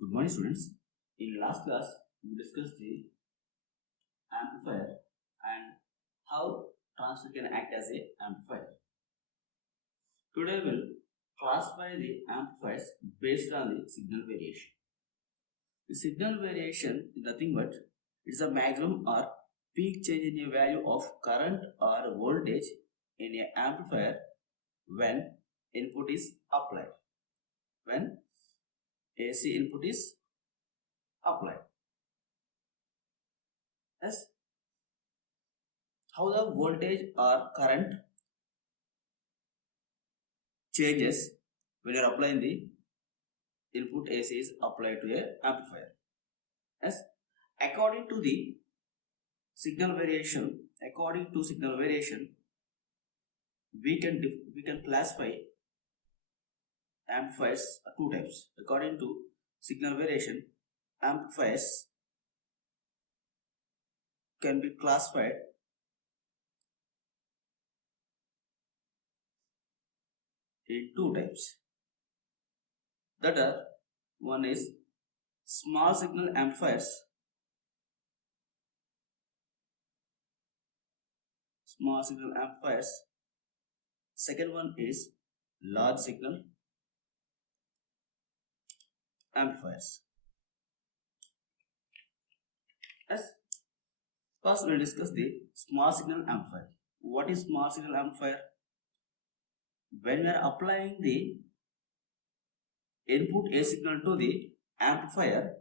Good morning, students. In last class, we discussed the amplifier and how transistor can act as a amplifier. Today, we'll classify the amplifiers based on the signal variation. The signal variation is nothing but it's a maximum or peak change in a value of current or voltage in an amplifier when input is applied. When AC input is applied. Yes. How the voltage or current changes when you are applying the input AC is applied to a amplifier. Yes, according to signal variation, we can classify amplifiers two types. According to signal variation, amplifiers can be classified in two types. That are, one is small signal amplifiers. Second one is large signal amplifiers. As first, we'll discuss the small signal amplifier. What is small signal amplifier? When we are applying the input A signal to the amplifier,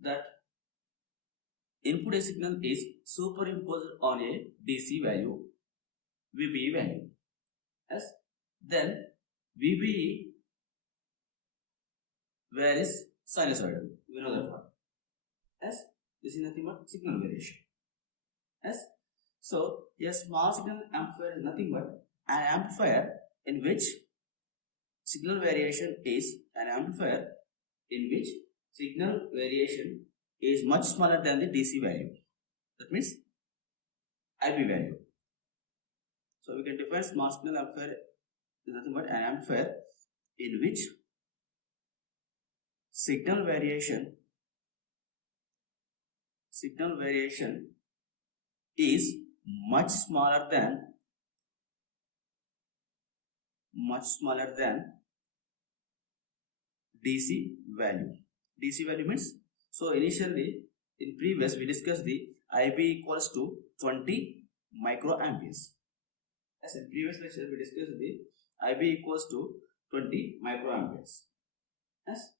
that input A signal is superimposed on a DC value, VBE value. Yes, then VBE where is sinusoidal. We know that one. Yes, this is nothing but signal variation. Yes, so a small signal amplifier is nothing but an amplifier in which signal variation is much smaller than the DC value. That means IB value. So we can define small signal amplifier is nothing but an amplifier in which signal variation is much smaller than DC value. DC value means, so initially in previous we discussed the IB equals to 20 microamperes. As in previous lecture we discussed the IB equals to 20 microamperes. Yes.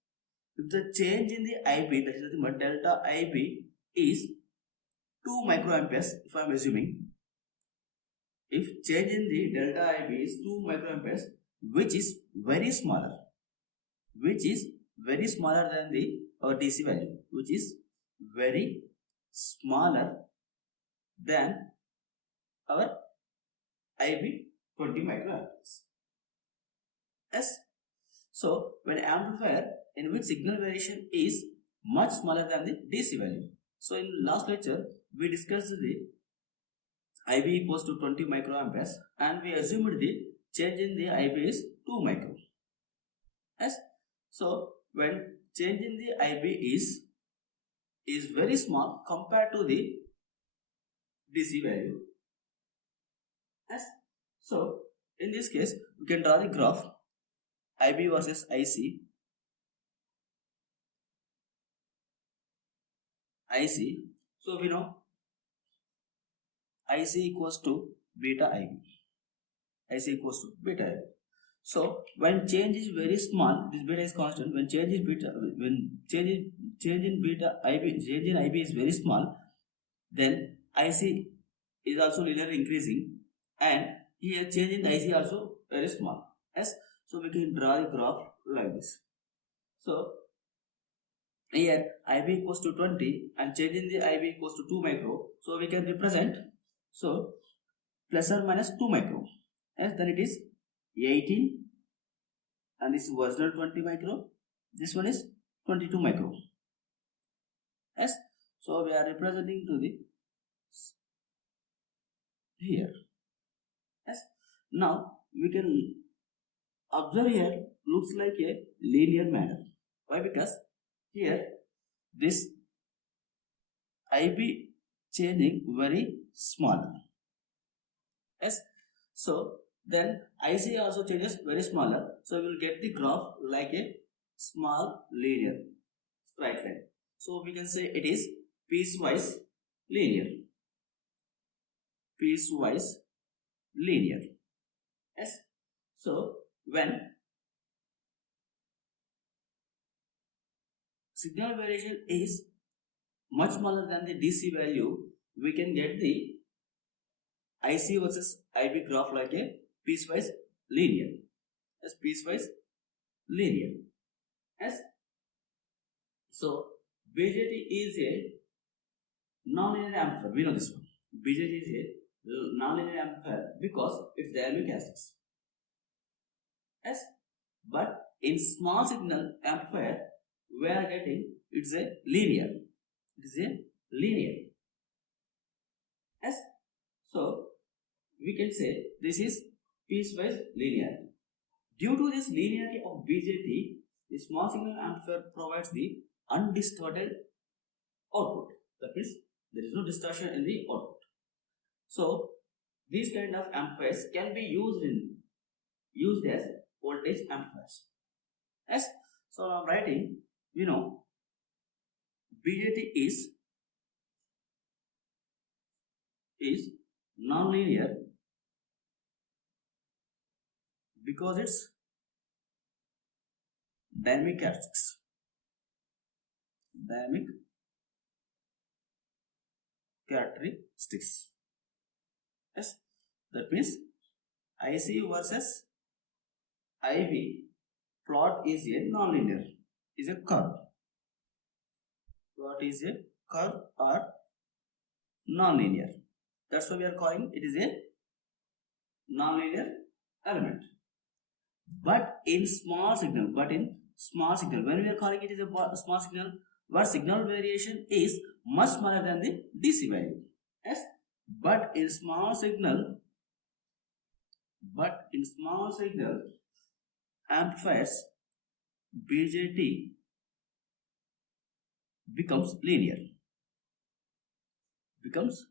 If the change in the IB, that is the delta IB is 2 microamperes, if I am assuming, if change in the delta IB is 2 microamperes, which is very smaller than the DC value, which is very smaller than our IB 20 microamperes. Yes. So when amplifier in which signal variation is much smaller than the DC value. So in last lecture we discussed the IB equals to 20 microamperes and we assumed the change in the IB is 2 micro. Yes. So when change in the IB is very small compared to the DC value. Yes. So in this case we can draw the graph IB versus IC. So we know IC equals to beta IB. So when change is very small, this beta is constant. When change in IB is very small, then IC is also linearly increasing, and here change in IC also very small. Yes, so we can draw the graph like this. So here IB equals to 20 and change in the IB equals to 2 micro. So we can represent, so plus or minus 2 micro. Yes, then it is 18 and this was not 20 micro. This one is 22 micro. Yes, so we are representing to the here. Yes, now we can observe here looks like a linear manner. Why? Because here this IB changing very small. Yes. So then IC also changes very smaller. So we will get the graph like a small linear straight line. So we can say it is piecewise linear. Piecewise linear. Yes. So when signal variation is much smaller than the DC value, we can get the IC versus IB graph like a piecewise linear. As piecewise linear. As so BJT is a nonlinear amplifier. We know this one. BJT is a nonlinear amplifier because it's dynamic characteristics. Yes, but in small signal amplifier we are getting it's a linear. It is a linear. Yes, so we can say this is piecewise linear. Due to this linearity of BJT, the small signal amplifier provides the undistorted output. That means there is no distortion in the output. So these kind of amplifiers can be used as voltage amplifiers. Yes. So I'm writing, BJT is non-linear because it's dynamic characteristics. Dynamic characteristics. Yes, that means IC versus IB plot is a non-linear, is a curve. Plot is a curve or non-linear. That's why we are calling it is a non-linear element. But in small signal, when we are calling it is a small signal, where signal variation is much smaller than the DC value. Yes, but in small signal amplifiers, BJT becomes linear. Because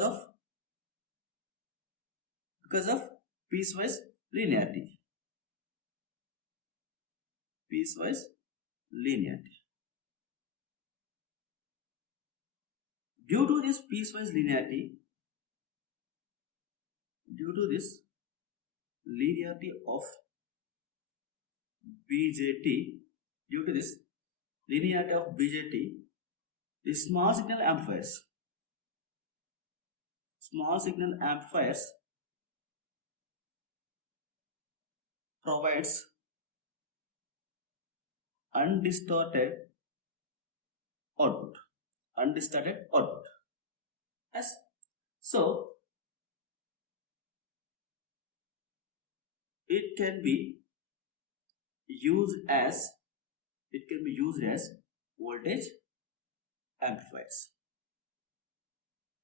of piecewise linearity. Piecewise linearity. Due to this piecewise linearity, of BJT, the small signal amplifiers provides undistorted output. Yes. So it can be used as voltage amplifiers.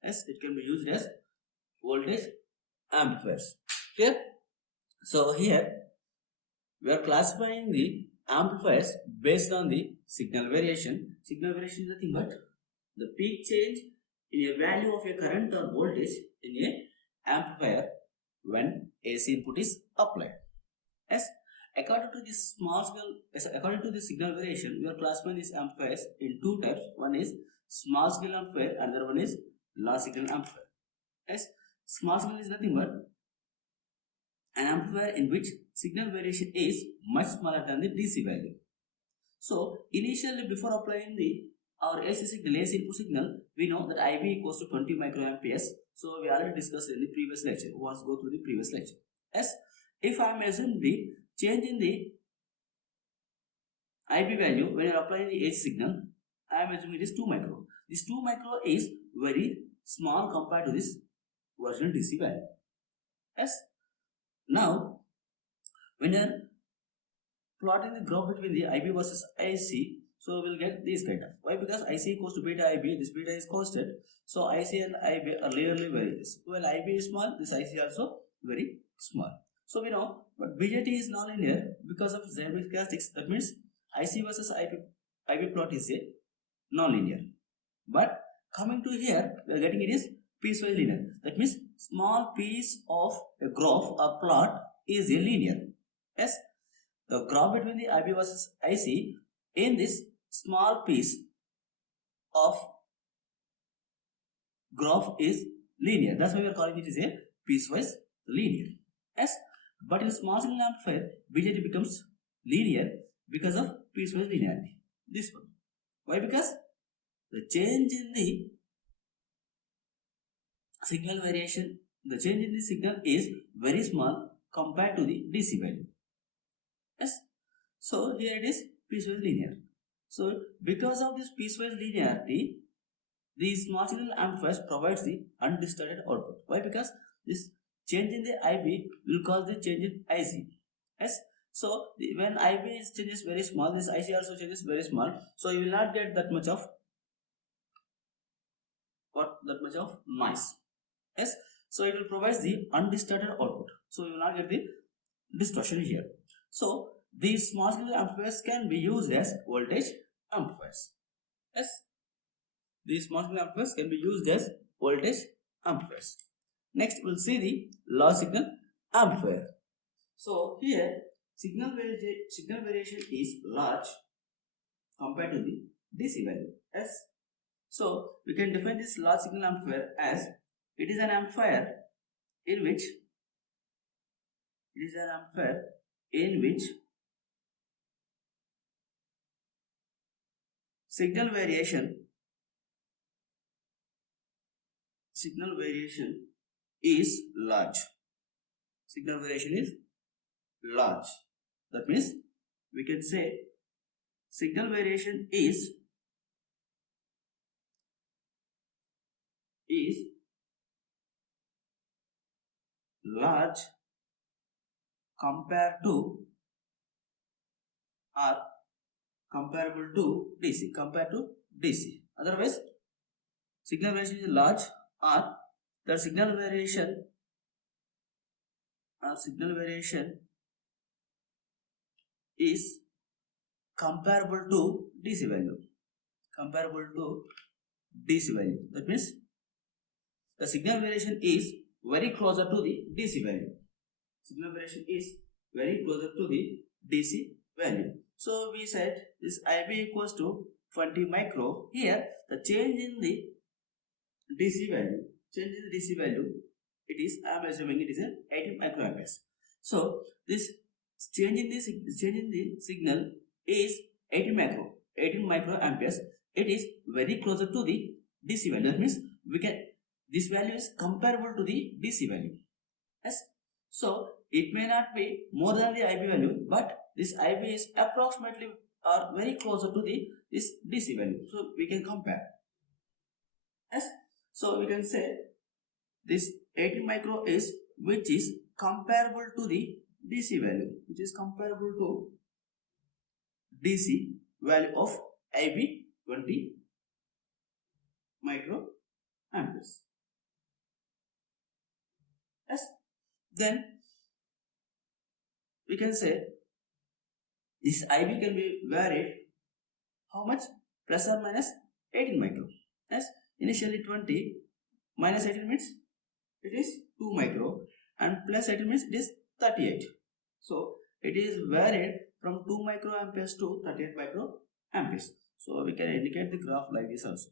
Yes, it can be used as voltage amplifiers. Okay. So here we are classifying the amplifiers based on the signal variation. Signal variation is nothing but the peak change in a value of a current or voltage in a amplifier when AC input is applied. Yes, according to this signal variation, we are classifying these amplifiers in two types. One is small signal amplifier, another one is large signal amplifier. Yes, small signal is nothing but an amplifier in which signal variation is much smaller than the DC value. So initially, before applying our AC input signal, we know that IB equals to 20 microamperes. So we already discussed in the previous lecture. Let's go through the previous lecture. Yes, if I am assuming the change in the IB value when you are applying the AC signal, I am assuming it is 2 micro. This 2 micro is very small compared to this original DC value. Yes. Now, when you are plotting the graph between the IB versus IC, So we'll get these kind of. Why? Because IC equals to beta IB. This beta is constant. So IC and IB are really very less. Well, IB is small. This IC also very small. So we know, but BJT is nonlinear because of Zermanic characteristics. That means IC versus IB plot is a nonlinear. But coming to here, we are getting it is piecewise linear. That means small piece of a graph or plot is a linear. Yes, the graph between the IB versus IC in this small piece of graph is linear. That's why we are calling it is a piecewise linear. Yes, but in small signal amplifier, BJT becomes linear because of piecewise linearity. This one. Why? Because the change in the signal variation, the change in the signal is very small compared to the DC value. Yes. So here it is piecewise linear. So because of this piecewise linearity, the small signal amplifiers provides the undistorted output. Why? Because this change in the IB will cause the change in IC. Yes. So when IB changes very small, this IC also changes very small. So you will not get that much of noise. Yes. So it will provide the undistorted output. So you will not get the distortion here. So these small signal amplifiers can be used as voltage amplifiers. Yes. These small signal amplifiers can be used as voltage amplifiers. Next, we'll see the large signal amplifier. So here, signal variation is large compared to the DC value. Yes. So we can define this large signal amplifier as it is an amplifier in which signal variation is large. Signal variation is large. That means we can say signal variation is large compared to or comparable to DC. Otherwise, signal variation is large or the signal variation is comparable to DC value. That means the signal variation is very closer to the DC value. So we said this IB equals to 20 micro. Here the change in the DC value, it is, I am assuming it is a 18 microamperes. So this change in the signal is 18 microamperes. It is very closer to the DC value. That means this value is comparable to the DC value. Yes. So it may not be more than the IB value, but this IB is approximately or very closer to this DC value. So we can compare. Yes. So we can say this 18 micro is which is comparable to the DC value, of IB 20 microamperes. Yes. Then we can say this IB can be varied how much? Plus or minus 18 micro. Yes. Initially 20 minus 18 means it is 2 micro and plus 18 means it is 38. So it is varied from 2 microamperes to 38 microamperes. So we can indicate the graph like this also.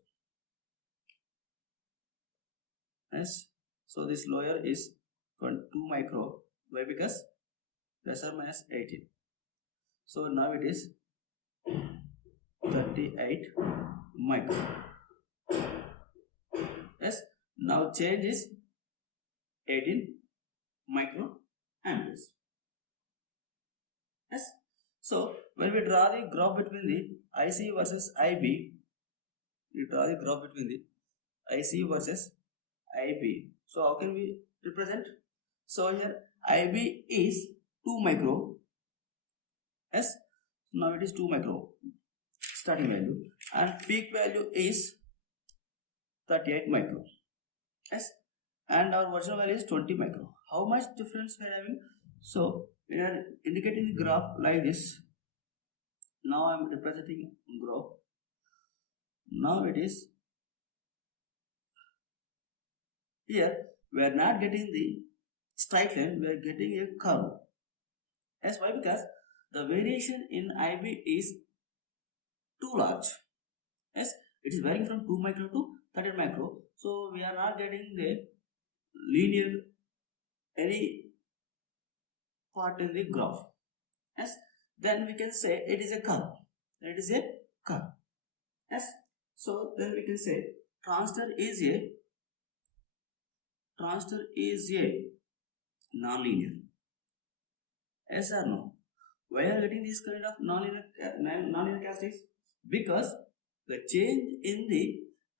Yes. So this lower is 2 micro. Why? Because plus or minus 18. So now it is 38 micro. Yes. Now change is 18 microamperes. Yes. So when we draw the graph between the IC versus IB, So how can we represent? So here IB is 2 micro. Yes. Now it is 2 micro. starting value, and peak value is 38 micro. Yes, and our original value is 20 micro. How much difference we are having? So we are indicating the graph like this. Now I am representing graph. Now it is here. We are not getting the straight line. We are getting a curve. That's why, because the variation in IB is too large. Yes, it is varying from 2 micro to 30 micro. So we are not getting the linear any part in the graph. Yes, then we can say it is a curve. It is a curve. Yes, so then we can say transistor is a non-linear. Yes or no? Why are we getting this kind of non-linear characteristics? Because the change in the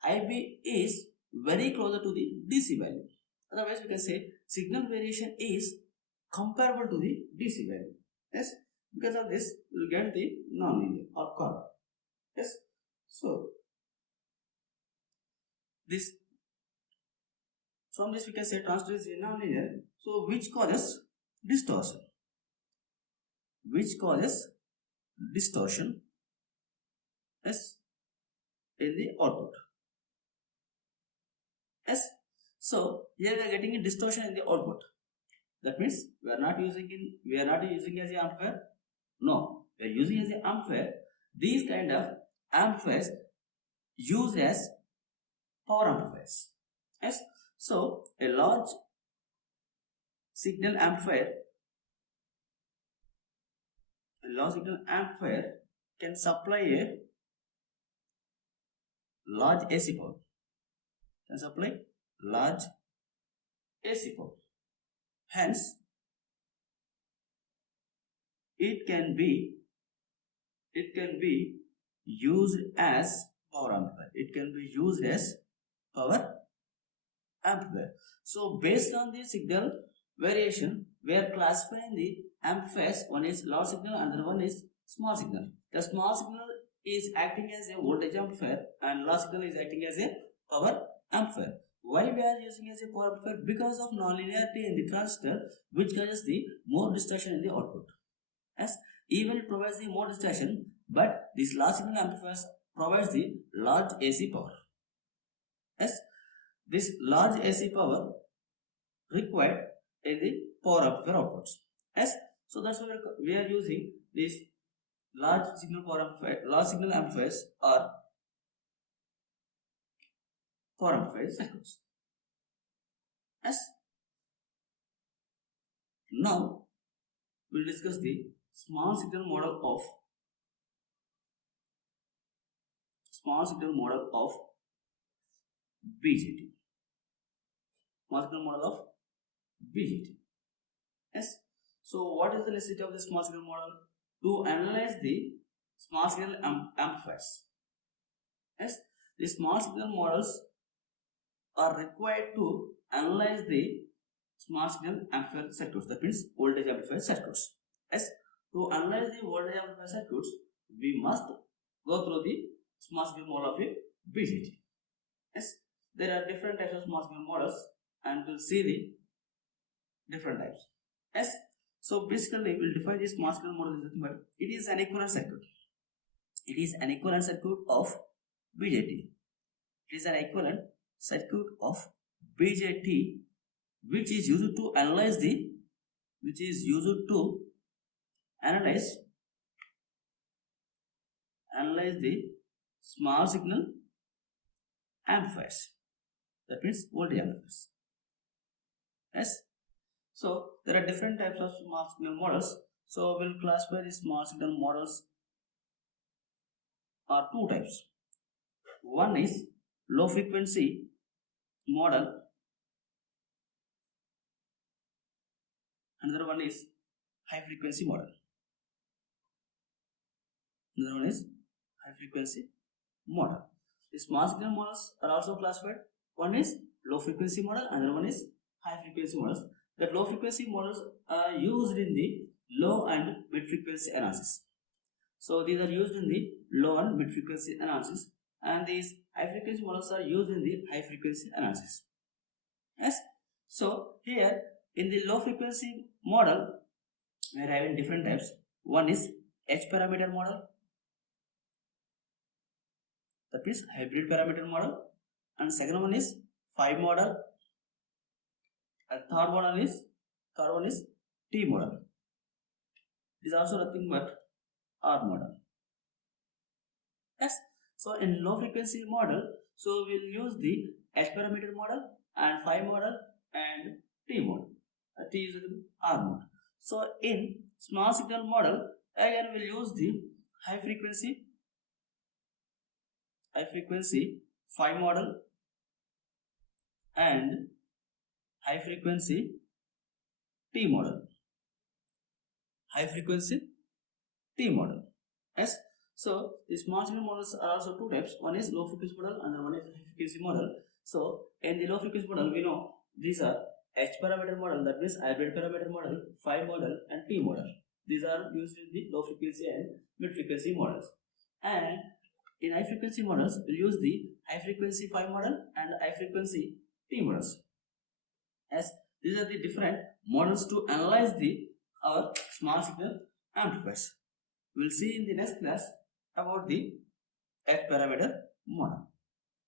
IB is very closer to the DC value. Otherwise, we can say signal variation is comparable to the DC value. Yes, because of this, we will get the non-linear or curve. Yes, so this from this we can say transistor is non-linear. So which causes distortion? Which causes distortion? Yes, in the output. Yes, so here we are getting a distortion in the output. That means we are not using as an amplifier. No, we are using as an amplifier. These kind of amplifiers used as power amplifiers. Yes, so a large signal amplifier can supply a large AC power. Hence, it can be used as power amplifier. So based on the signal variation, we are classifying the amplifiers. One is large signal, another one is small signal. The small signal is acting as a voltage amplifier and large signal is acting as a power amplifier. Why we are using as a power amplifier? Because of nonlinearity in the transistor, which causes the more distortion in the output. Yes, even it provides the more distortion, but this large signal amplifiers provides the large AC power. Yes, this large AC power required in the power amplifier outputs. Yes, so that's why we are using these large signal amplifiers or power amplifier circuits. Yes, now we'll discuss the small signal model of BJT. Small signal model of BJT. Yes. So what is the necessity of the small signal model? To analyze the small signal amplifiers. Yes. The small signal models are required to analyze the small signal amplifier circuits. That means voltage amplifier circuits. Yes. To analyze the voltage amplifier circuits, we must go through the small signal model of a BJT. Yes. There are different types of small signal models, and we'll see the different types. Yes. So basically, we'll define this small signal model as nothing but it is an equivalent circuit. It is an equivalent circuit of BJT. It is an equivalent circuit of BJT, which is used to analyze the small signal amplifiers. That means voltage amplifiers. Yes. So there are different types of small signal models. So we'll classify the small signal models are two types. One is low frequency model. Another one is high frequency model. The small signal models are also classified. One is low frequency model, another one is high frequency models. The low frequency models are used in the low and mid frequency analysis. So these are used in the low and mid frequency analysis, and these high frequency models are used in the high frequency analysis. Yes. So here in the low frequency model, we are having different types. One is H parameter model, that is hybrid parameter model, and second one is phi model, and third one is T model. It is also nothing but R model. Yes. So in low frequency model, so we'll use the H parameter model and phi model and T model. T is R model. So in small signal model, again we'll use the high frequency phi model and high frequency T model. High frequency T model. Yes. So the small signal models are also two types. One is low frequency model and one is high frequency model. So in the low frequency model, we know these are H parameter model, that means hybrid parameter model, phi model, and T model. These are used in the low frequency and mid frequency models. And in high frequency models, we'll use the high frequency phi model and high frequency T models. As these are the different models to analyze our small signal amplifiers. We'll see in the next class about the H parameter model.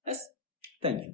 Yes, thank you.